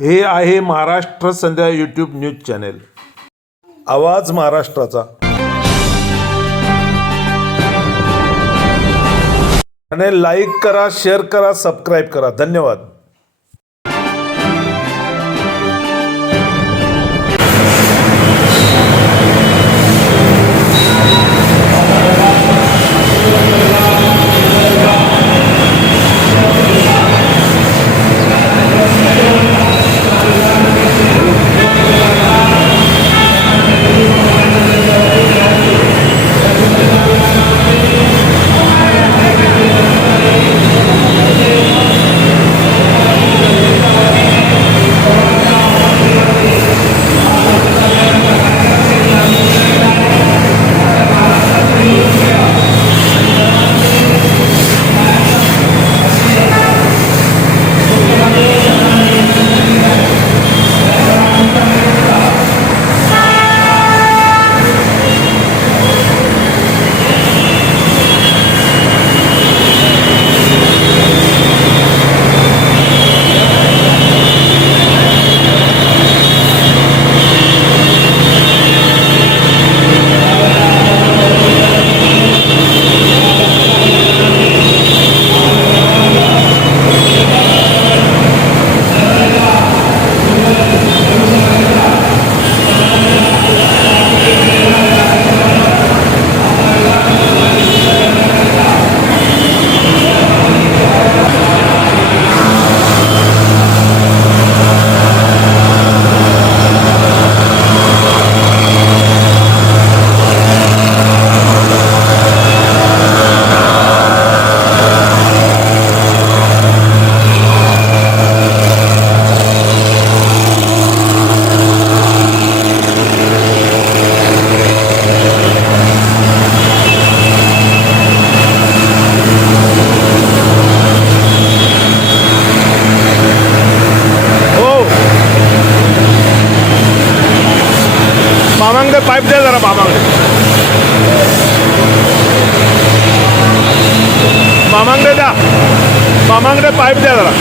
हे आहे Maharashtra Sandhya YouTube news channel आवाज महाराष्ट्राचा. आणि लाईक करा शेअर करा सबस्क्राईब करा. धन्यवाद. বামাঙ্গে পাইপ দেয় তারা বামাঙ্গে বামাঙ্গে দা বামাঙ্গে পাইপ দেয় তারা।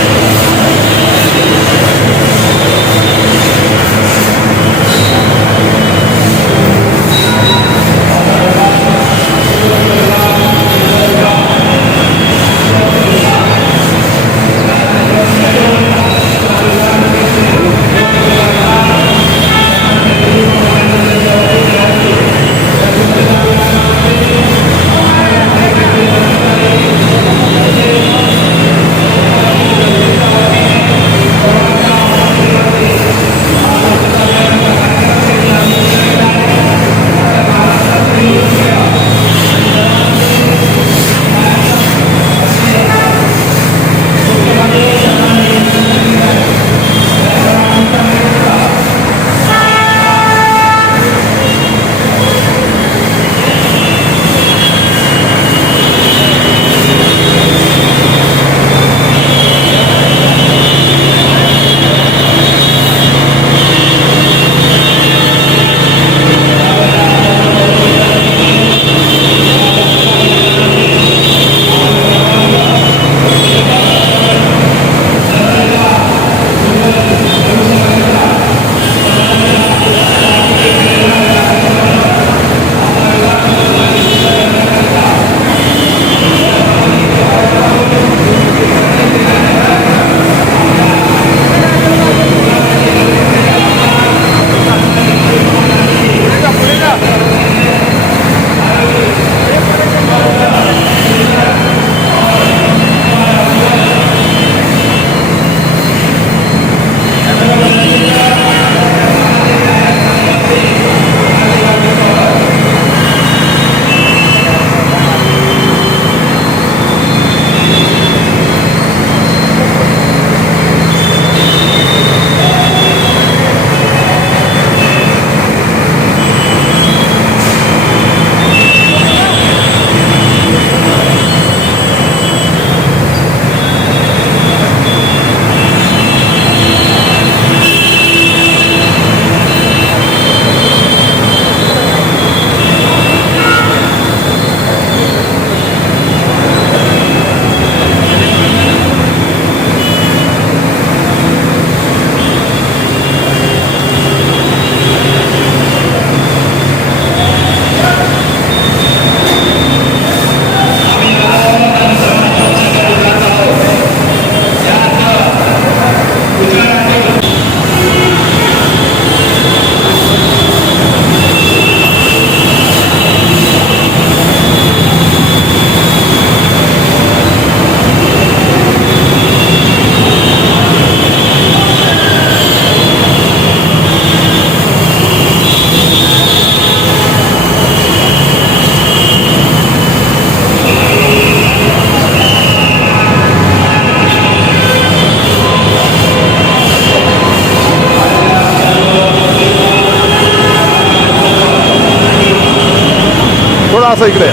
असं इकडे.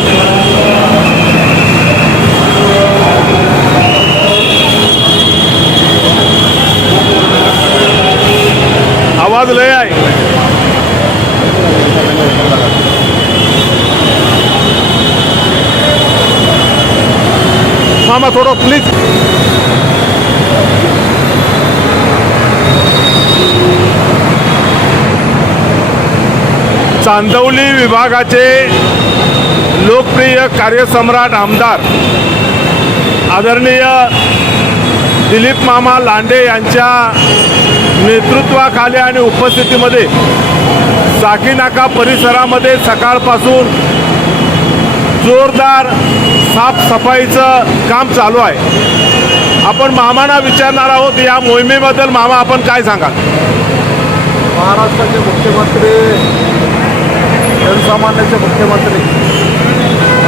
आवाज लय आहे. मामा थोडं प्लीज चांदवली विभागाचे लोकप्रिय कार्यसम्राट आमदार आदरणीय दिलीप मामा लांडे यांच्या नेतृत्वाखाली आणि उपस्थितीमध्ये साकीनाका परिसरामध्ये सकाळपासून जोरदार साफसफाईचं काम चालू आहे. आपण मामांना विचारणार आहोत या मोहिमेबद्दल मामा आपण काय सांगाल? महाराष्ट्राचे मुख्यमंत्री जनसामान्याचे मुख्यमंत्री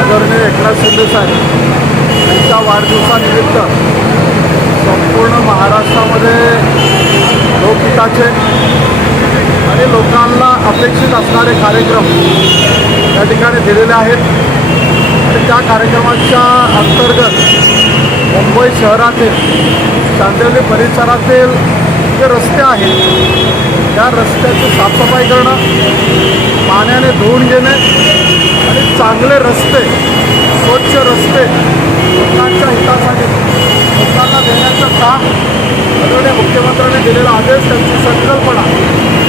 आदरणीय एकनाथ शिंदे साहेब यांच्या वाढदिवसानिमित्त संपूर्ण महाराष्ट्रामध्ये लोकहिताचे आणि लोकांना अपेक्षित असणारे कार्यक्रम या ठिकाणी दिलेले आहेत. आणि त्या कार्यक्रमाच्या अंतर्गत मुंबई शहरातील चांदिवली परिसरातील जे रस्ते आहेत त्या रस्त्याची साफसफाई करणं पाण्याने धुवून घेणे चांगले रस्ते स्वच्छ रस्ते लोकांच्या हितासाठी लोकांना देण्याचं काम आदरणीय मुख्यमंत्र्यांनी दिलेला आदेश त्यांची संकल्पना.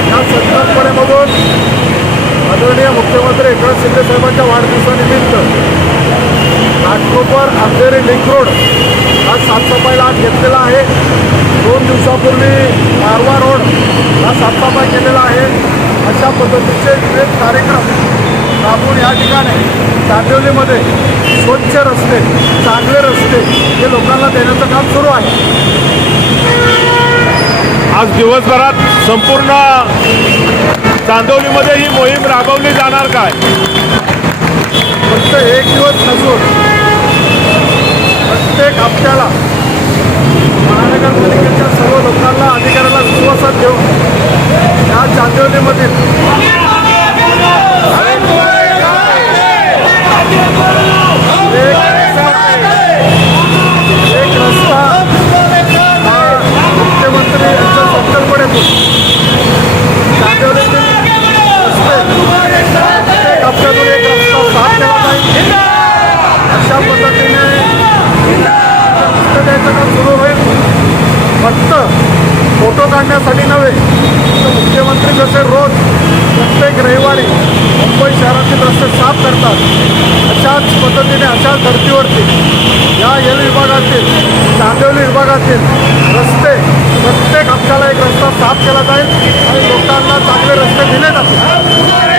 या संकल्पनेमधून आदरणीय मुख्यमंत्री एकनाथ शिंदे साहेबांच्या वाढदिवसानिमित्त नागपूरवर अंधेरी लिंक रोड हा साफसफाईला आज घेतलेला आहे. दोन दिवसापूर्वी कारवा रोड हा साफसफाई केलेला आहे. अशा पद्धतीचे विविध कार्यक्रम राबवून या ठिकाणी चांदिवलीमध्ये स्वच्छ रस्ते चांगले रस्ते हे लोकांना देण्याचं काम सुरू आहे. आज दिवसभरात संपूर्ण चांदवलीमध्ये ही मोहीम राबवली जाणार काय? फक्त एक दिवस नसून प्रत्येक हप्त्याला महानगरपालिकेच्या सर्व लोकांना अधिकाऱ्याला विश्वासात घेऊन या चांदिवलीमधील फक्त फोटो काढण्यासाठी नव्हे तर मुख्यमंत्री जसे रोज प्रत्येक रविवारी मुंबई शहरातील रस्ते साफ करतात अशाच पद्धतीने अशाच धर्तीवरती या एल विभागातील चांदिवली विभागातील रस्ते प्रत्येक हप्त्याला एक रस्ता साफ केला जाईल आणि लोकांना चांगले रस्ते दिले जातील.